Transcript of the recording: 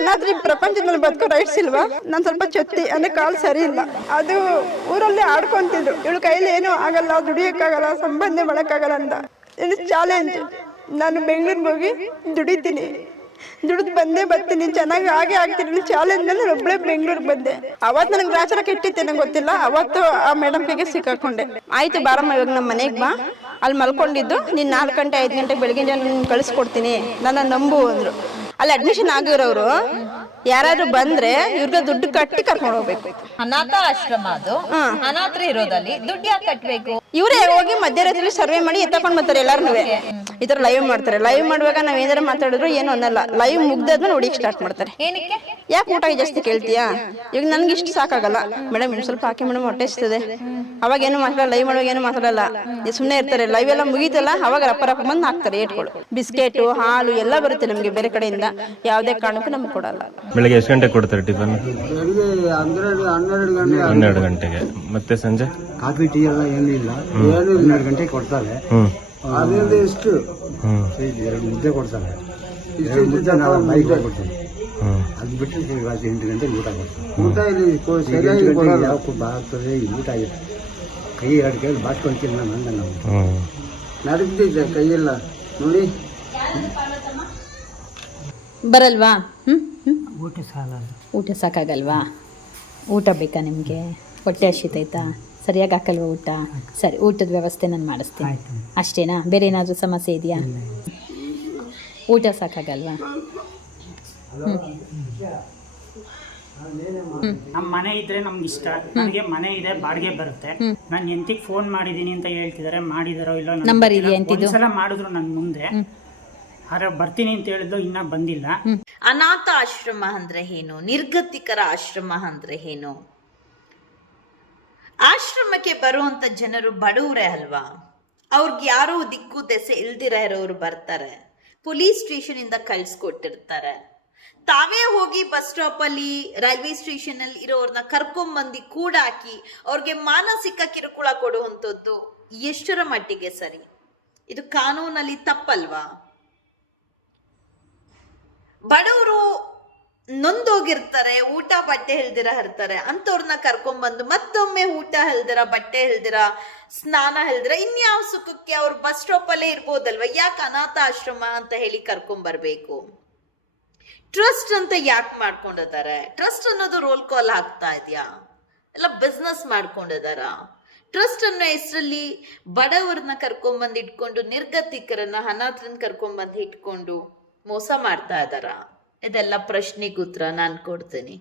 ಅನಾಥರಿ ಪ್ರಪಂಚದ ಮೇಲೆ ಬದುಕೋ ರೈಟ್ಸ್ ಇಲ್ವಾ? ನಾನು ಸ್ವಲ್ಪ ಚೊತ್ತಿ ಅಂದ್ರೆ ಕಾಲು ಸರಿ ಇಲ್ಲ. ಅದು ಊರಲ್ಲಿ ಆಡ್ಕೊಂತಿದ್ರು ಇವಳು ಕೈಲಿ ಏನೂ ಆಗಲ್ಲ ದುಡಿಯೋಕ್ಕಾಗಲ್ಲ ಸಂಬಂಧ ಮಾಡಕ್ಕಾಗಲ್ಲ ಅಂತ. ಇದು ಚಾಲೆಂಜ್ ನಾನು ಬೆಂಗಳೂರಿಗೆ ಹೋಗಿ ದುಡಿತೀನಿ. ದುಡಿದು ಬಂದೇ ಬರ್ತೀನಿ. ಚೆನ್ನಾಗಿ ಹಾಗೆ ಆಗ್ತೀನಿ. ಚಾಲೆಂಜ್ ನಾನು ಒಬ್ಬಳೇ ಬೆಂಗಳೂರಿಗೆ ಬಂದೆ. ಅವತ್ತು ನನಗೆ ಗ್ರಾಚಾರ ಕೆಟ್ಟಿತ್ತೆ ನಂಗೆ ಗೊತ್ತಿಲ್ಲ. ಅವತ್ತು ಆ ಮೇಡಮ್ ಕೈಗೆ ಸಿಕ್ಕಾಕೊಂಡೆ. ಆಯ್ತು ಬಾರಮ್ಮ ಇವಾಗ ನಮ್ಮ ಮನೆಗೆ ಬಾ. ಅಲ್ಲಿ ಮಲ್ಕೊಂಡಿದ್ದು. ನೀನು ನಾಲ್ಕು ಗಂಟೆ ಐದು ಗಂಟೆ ಬೆಳಗಿನ ನಾನು ನಿನ್ನ ಕಳಿಸ್ಕೊಡ್ತೀನಿ ನನ್ನ ನಂಬು ಅಂದ್ರು. ಅಲ್ಲಿ ಅಡ್ಮಿಷನ್ ಆಗಿರೋರು ಯಾರಾದ್ರೂ ಬಂದ್ರೆ ಇವ್ರಿಗೆ ದುಡ್ಡು ಕಟ್ಟಿ ಕರ್ಕೊಂಡು ಹೋಗ್ಬೇಕು. ಅನಾಥ ಆಶ್ರಮ ಅದು. ಅನಾಥ ಇರೋದಲ್ಲಿ ದುಡ್ಡು ಯಾಕೆ ಕಟ್ಬೇಕು? ಇವರೇ ಹೋಗಿ ಮಧ್ಯರಾತ್ರಿ ಸರ್ವೆ ಮಾಡಿ ಎತ್ತಕೊಂಡ್ ಬರ್ತಾರೆ ಎಲ್ಲಾರು ಈ ತರ ಲೈವ್ ಮಾಡ್ತಾರೆ. ಲೈವ್ ಮಾಡುವಾಗ ನಾವ್ ಏನಾರ ಮಾತಾಡಿದ್ರು ಏನು ಅನ್ನಲ್ಲ. ಲೈವ್ ಮುಗ್ದಾದ್ಮೇಲೆ ನೋಡಿಕ್ ಸ್ಟಾರ್ಟ್ ಮಾಡ್ತಾರೆ. ಏನಕ್ಕೆ? ಯಾಕೆ ಊಟ ಜಾಸ್ತಿ ಕೇಳ್ತೀಯಾ? ಈಗ ನನ್ಗೆ ಇಷ್ಟು ಸಾಕಾಗಲ್ಲ. ಮೇಡಮ್ ಇನ್ನು ಸ್ವಲ್ಪ ಹಾಕಿ ಮೇಡಮ್ ಹೊಟ್ಟೆ ಇಸ್ತದೆ ಅವಾಗ ಏನು ಮಾತಾಡಲ್ಲ ಲೈವ್ ಮಾಡುವಾಗ ಏನು ಮಾತಾಡಲ್ಲ. ಸುಮ್ಮನೆ ಇರ್ತಾರೆ. ಲೈವ್ ಎಲ್ಲ ಮುಗೀತಲ್ಲ ಅವಾಗ ರಪ್ಪ ರಪ್ಪ ಬಂದು ಹಾಕ್ತಾರೆ ಏಟ್ಗಳು ಬಿಸ್ಕೆಟು ಹಾಲು ಎಲ್ಲ ಬರುತ್ತೆ ನಮಗೆ ಬೇರೆ ಕಡೆಯಿಂದ. ಯಾವುದೇ ಕಾರಣಕ್ಕೂ ನಮ್ಗೆ ಕೊಡಲ್ಲ. ಬೆಳಗ್ಗೆ ಎಷ್ಟು ಗಂಟೆಗೆ ಕೊಡ್ತಾರೆ ಟಿಫನ್? ಬೆಳಿಗ್ಗೆ ಹನ್ನೆರಡು ಹನ್ನೆರಡು ಗಂಟೆ ಹನ್ನೆರಡು ಗಂಟೆಗೆ. ಮತ್ತೆ ಸಂಜೆ? ಕಾಫಿ ಟೀ ಎಲ್ಲ ಏನಿಲ್ಲ ಏನು ಹನ್ನೆರಡು ಗಂಟೆಗೆ ಕೊಡ್ತಾರೆ. ಹ್ಮ್. ಅದರಿಂದ ಎಷ್ಟು ಹ್ಮ್. ಎರಡು ಮುದ್ದೆ ಕೊಡ್ತಾರೆ. ಎರಡು ಮುದ್ದೆ ನಾವು ನೈಟ್ ಕೊಡ್ತೀವಿ ಅದು ಬಿಟ್ಟರೆ ರಾತ್ರಿ ಎಂಟು ಗಂಟೆಗೆ ಊಟ ಕೊಡ್ತಾರೆ. ಊಟ ಇಲ್ಲಿ ಸರಿಯಾಗಿ ಕೊಡಲ್ಲ. ಈ ಊಟ ಆಗಿದೆ. ಕೈ ಎರಡು ಕೈ ನಾನು ಅಂದ ನಾವು. ನಡೆದಿದ್ದೆ ಕೈಯೆಲ್ಲ. ನೋಡಿ. ಬರಲ್ವಾ? ಹ್ಞೂ ಊಟ ಸಾಲಲ್ಲ. ಊಟ ಸಾಕಾಗಲ್ವಾ? ಊಟ ಬೇಕಾ ನಿಮಗೆ? ಹೊಟ್ಟೆ ಹಸಿತೈತಾ ಸರಿಯಾಗಿ ಹಾಕಲ್ವಾ ಊಟ? ಸರಿ ಊಟದ ವ್ಯವಸ್ಥೆ ನಾನು ಮಾಡಿಸ್ತೀನಿ. ಅಷ್ಟೇನಾ? ಬೇರೆ ಏನಾದರೂ ಸಮಸ್ಯೆ ಇದೆಯಾ? ಊಟ ಸಾಕಾಗಲ್ವಾ? ನಮ್ಮ ಮನೆ ಇದ್ರೆ ನಮ್ಗೆ ಇಷ್ಟ. ನನಗೆ ಮನೆ ಇದೆ ಬಾಡಿಗೆ ಬರುತ್ತೆ. ನಾನು ಎಂತಿಗೆ ಫೋನ್ ಮಾಡಿದೀನಿ ಅಂತ ಹೇಳ್ತಿದ್ದಾರೆ ಮಾಡಿದಾರೋ ಇಲ್ಲ ನಂಬರ್. ಇದೆಯಾ ಎಂತಿದು? ಒಂದ್ಸಲ ಮಾಡಿದ್ರು ನನ್ನ ಮುಂದೆ. ಆದ್ರೆ ಬರ್ತೀನಿ ಅಂತ ಹೇಳಿದ್ಲು ಇನ್ನ ಬಂದಿಲ್ಲ. ಅನಾಥ ಆಶ್ರಮ ಅಂದ್ರೆ ಏನು? ನಿರ್ಗತಿಕರ ಆಶ್ರಮ ಅಂದ್ರೆ ಏನು? ಆಶ್ರಮಕ್ಕೆ ಬರುವಂತ ಜನರು ಬಡವರೇ ಅಲ್ವಾ? ಅವ್ರಿಗೆ ಯಾರು ದಿಕ್ಕು ದೆಸೆ ಇಲ್ದಿರ ಇರೋರು ಬರ್ತಾರೆ. ಪೊಲೀಸ್ ಸ್ಟೇಷನ್ ಇಂದ ಕಳ್ಸಿಕೊಟ್ಟಿರ್ತಾರೆ. ತಾವೇ ಹೋಗಿ ಬಸ್ ಸ್ಟಾಪ್ ಅಲ್ಲಿ ರೈಲ್ವೆ ಸ್ಟೇಷನ್ ಅಲ್ಲಿ ಇರೋರ್ನ ಕರ್ಕೊಂಬಂದು ಕೂಡಾಕಿ ಅವ್ರಿಗೆ ಮಾನಸಿಕ ಕಿರುಕುಳ ಕೊಡುವಂಥದ್ದು ಎಷ್ಟರ ಮಟ್ಟಿಗೆ ಸರಿ? ಇದು ಕಾನೂನಲ್ಲಿ ತಪ್ಪಲ್ವಾ? ಬಡವರು ನೊಂದೋಗಿರ್ತಾರೆ, ಊಟ ಬಟ್ಟೆ ಹೇಳ್ದಿರ ಹರ್ತಾರೆ ಅಂಥವ್ರನ್ನ ಕರ್ಕೊಂಬಂದು ಮತ್ತೊಮ್ಮೆ ಊಟ ಹೇಳ್ದಿರ ಬಟ್ಟೆ ಹೇಳ್ದಿರ ಸ್ನಾನ ಹೇಳ್ದಿರ ಇನ್ಯಾವ ಸುಖಕ್ಕೆ ಅವ್ರು ಬಸ್ ಸ್ಟಾಪ್ ಅಲ್ಲೇ ಇರ್ಬೋದಲ್ವಾ? ಯಾಕೆ ಅನಾಥ ಆಶ್ರಮ ಅಂತ ಹೇಳಿ ಕರ್ಕೊಂಬರ್ಬೇಕು? ಟ್ರಸ್ಟ್ ಅಂತ ಯಾಕೆ ಮಾಡ್ಕೊಂಡಿದ್ದಾರೆ ಟ್ರಸ್ಟ್ ಅನ್ನೋದು ರೋಲ್ ಕಾಲ್ ಆಗ್ತಾ ಇದೆಯಾ? ಎಲ್ಲ ಬಿಸ್ನೆಸ್ ಮಾಡ್ಕೊಂಡಿದಾರ? ಟ್ರಸ್ಟ್ ಅನ್ನೋ ಹೆಸರಲ್ಲಿ ಬಡವರನ್ನ ಕರ್ಕೊಂಬಂದು ಇಟ್ಕೊಂಡು ನಿರ್ಗತಿಕರನ್ನ, ಅನಾಥರನ್ನ ಕರ್ಕೊಂಬಂದು ಇಟ್ಕೊಂಡು ಮೋಸ ಮಾಡ್ತಾ ಇದಾರ ಇದೆಲ್ಲ ಪ್ರಶ್ನೆಗೆ ಉತ್ತರ ನಾನು ಕೊಡ್ತೀನಿ.